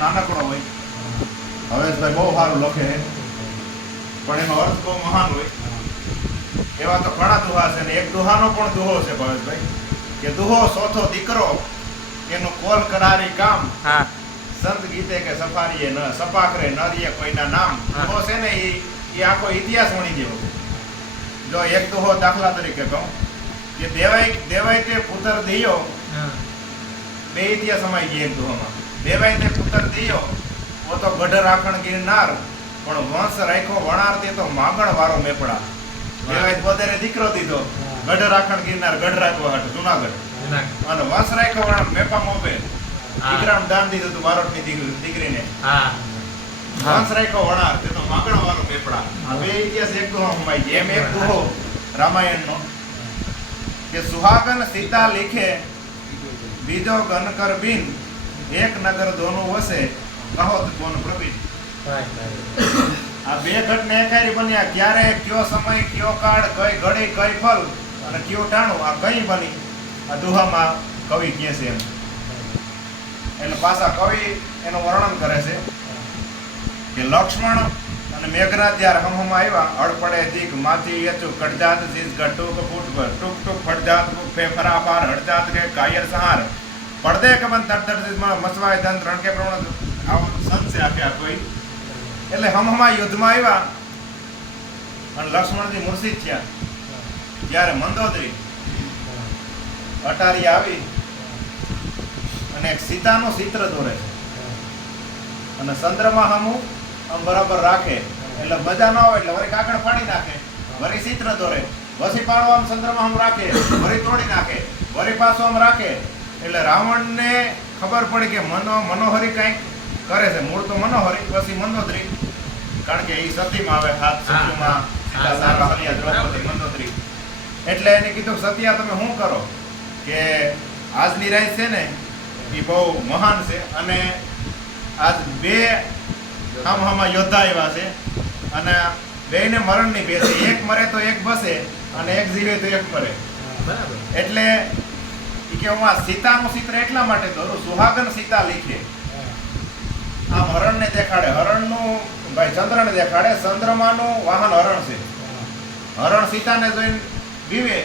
નાનકડો હોય. હવેશભાઈ બહુ સારું લખે પણ એનો અર્થ બહુ મહાન હોય. એવા તો ઘણા દુહા છે ને એક દુહાનો પણ દુહો છે ભવેશભાઈ કે દુહો સોથો દીકરો એનું કોલ કરારી કામ સંત ગીતે કે સફારીએ ન સપાકરે નરીએ કોઈના નામ. દુહો છે ને એ આખો ઇતિહાસ વણી જેવો છે. જો એક દુહો દાખલા તરીકે કહું કે દેવાય તે પુત્ર દિયો, બે ઇતિહાસ સમાઈ ગઈ એક દુહોમાં. દેવાય તે પુત્ર દિયો વો તો ગઢ રાખણ ગિરનાર, પણ વંશ રાખ્યો વણાર તે તો માગણ વાળો મેપડા. દેવાય પોતે દીકરો દીધો, ગઢ રાખણ ગિરનાર, ગઢ રાખવા હાટુ જુનાગઢ, અને વંશ રાખ્યો વણાર મેપા મોબે દીકરાનું દાન દીધું હતું બારોટની દીકરીને. વંશ રાખ્યો વણાર તે તો માગણ વાળો મેપડા. આ બે ઇતિહાસ એક દુહો સમાઈ ગઈ. એમ એક દુહો રામાયણનો કે સુહાગન સીતા લીખે બીજો ગન કર બિન, એક નગર દોનું વસે કહો કોન પ્રવીણ. આ બે ઘટના એકારી બન્યા. ક્યારે કયો સમય કયો કાળ કઈ ઘડી કઈ ફલ અને કયો ટાણું આ કઈ બની આ દુહામાં કવિ કહે છે એમ. એટલે પાછા કવિ એનું વર્ણન કરે છે કે લક્ષ્મણ અને મેઘરાજ જ્યારે હમહમા આવ્યા અડપડે દીક માથી યચુ કડજાત જીસ ગટુક ફૂટ પર ટુક ટુક ફડજાત ફે ફરાપાર હડજાત કે કાયર સહાર પડદે કે બન તડ તડ મસવાય દંત રણ કે પ્રવણ આવો સંત છે આખે કોઈ. એટલે હમહમા યુદ્ધમાં આવ્યા અને લક્ષ્મણજી મૂર્છિત થયા. જ્યારે મંદોદરી અટારી આવી અને એક સીતાનું ચિત્ર દોરે છે અને ચંદ્રમાં હમું આમ બરાબર રાખે એટલે મજા ન આવે એટલે વળી કાગળ ફાડી નાખે, વળી ચિત્ર દોરે, વસી પાડો આમ ચંદ્રમાં આમ રાખે, વળી તોડી નાખે, વળી પાછો આમ રાખે. એટલે રાવણને ખબર પડી કે મનોહરી કંઈક કરે છે. મૂળ તો મનોહરી, પછી મંદોદરી, કારણ કે એ સતીમાં આવે હાથ સતીમાં દ્રૌપદી મંદોદરી. એટલે એને કીધું સતિયા તમે શું કરો કે આજની રાત છે ને એ બહુ મહાન છે અને આજ બે હમહમા યોદ્ધા એવા છે અને બેયને મરણની બે છે. એક મરે તો એક બસે અને એક જીવે તો એક મરે. એટલે કે હું આ સીતાનું ચિત્ર એટલા માટે દોરું, સુહાગન સીતા લીખે. આમ હરણને દેખાડે, હરણનું ભાઈ ચંદ્રને દેખાડે. ચંદ્રમાનું વાહન હરણ છે. હરણ સીતાને જોઈને બીવે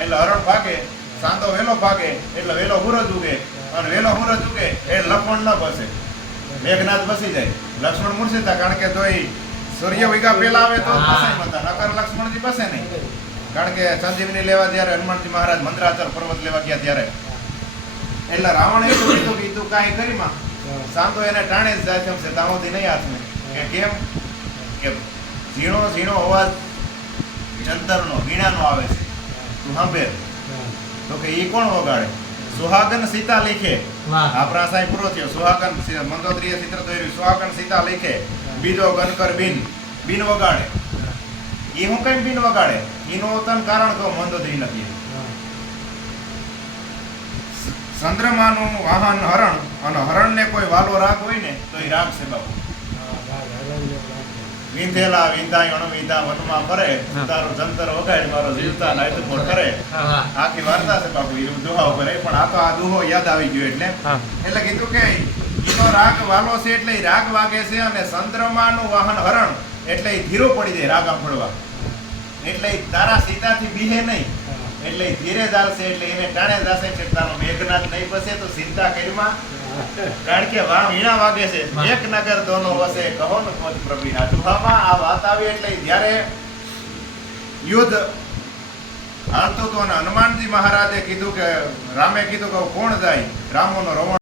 એટલે હરણ ભાગે, સાંધો વેલો ભાગે એટલે વેલો સૂરજ ઉગે, અને વેલો સૂરજ ઉગે એ લક્ષ્મણ ન બસે, મેઘનાથ બસી જાય. લક્ષ્મણ મૂર્છિત હતા કારણ કે જો એ સૂર્ય ઉગ્યા પેલા આવે તો બસાઈ હતા, નકર લક્ષ્મણજી બસે નહીં. કારણ કે સંજીવની લેવા જ્યારે હનુમાનજી મહારાજ મંદરાચલ પર્વત લેવા ગયા ત્યારે એટલે રાવણ એટલું કીધું કે તું કાંઈ કરીમાં સાંતો એને ટાણે જ જાય છે તાવોથી નહીં હાથને. કે કેમ કે ઝીણો ઝીણો અવાજ જંતરનો વીણાનો આવે છે, તું સાંભળે. તો કે ઈ કોણ વગાડે? સુહાગન સીતા લીખે. આપણા સાહેબ પૂરો થયો. સુહાગન મંદોદરીએ ચિત્ર દોર્યું. સુહાગન સીતા લીખે બીજો ગનકર બિન, બિન વગાડે. એ હું કઈ બિન વગાડે? એનું તન કારણ કહું મંદોદરી લખીએ. ચંદ્રમાનું વાહન હરણ, અને હરણને કોઈ વાલો રાગ હોય ને તો એ રાગ છે બાપુ. વિંધેલા વિંધાય અણવિંધા વનમાં ફરે, તારું જંતર વગાડ મારો જીવતા નાયતો કરે. આખી વાર્તા છે બાપુ એ દુહા ઉપર. પણ આ તો આ દુહો યાદ આવી ગયો એટલે કીધું કે એનો રાગ વાલો છે એટલે એ રાગ વાગે છે. અને ચંદ્રમાનું વાહન હરણ એટલે એ ધીરો પડી જાય રાગ સાંભળવા. એટલે તારા સીતાથી બીહે નહીં એટલે ધીરે ચાલશે એટલે એને ટાણે જશે એટલે તારો મેઘનાથ નહીં બસે તો ચિંતા કરીમાં. કારણ કે વીણા વાગે છે. એક નગર દોનો વસે કહો ને કોચ પ્રવીણ. આ દુહામાં આ વાત આવી એટલે જ્યારે યુદ્ધ હાલતું હતું અને હનુમાનજી મહારાજે કીધું કે રામે કીધું કે કોણ જાય? રામોનો રવણ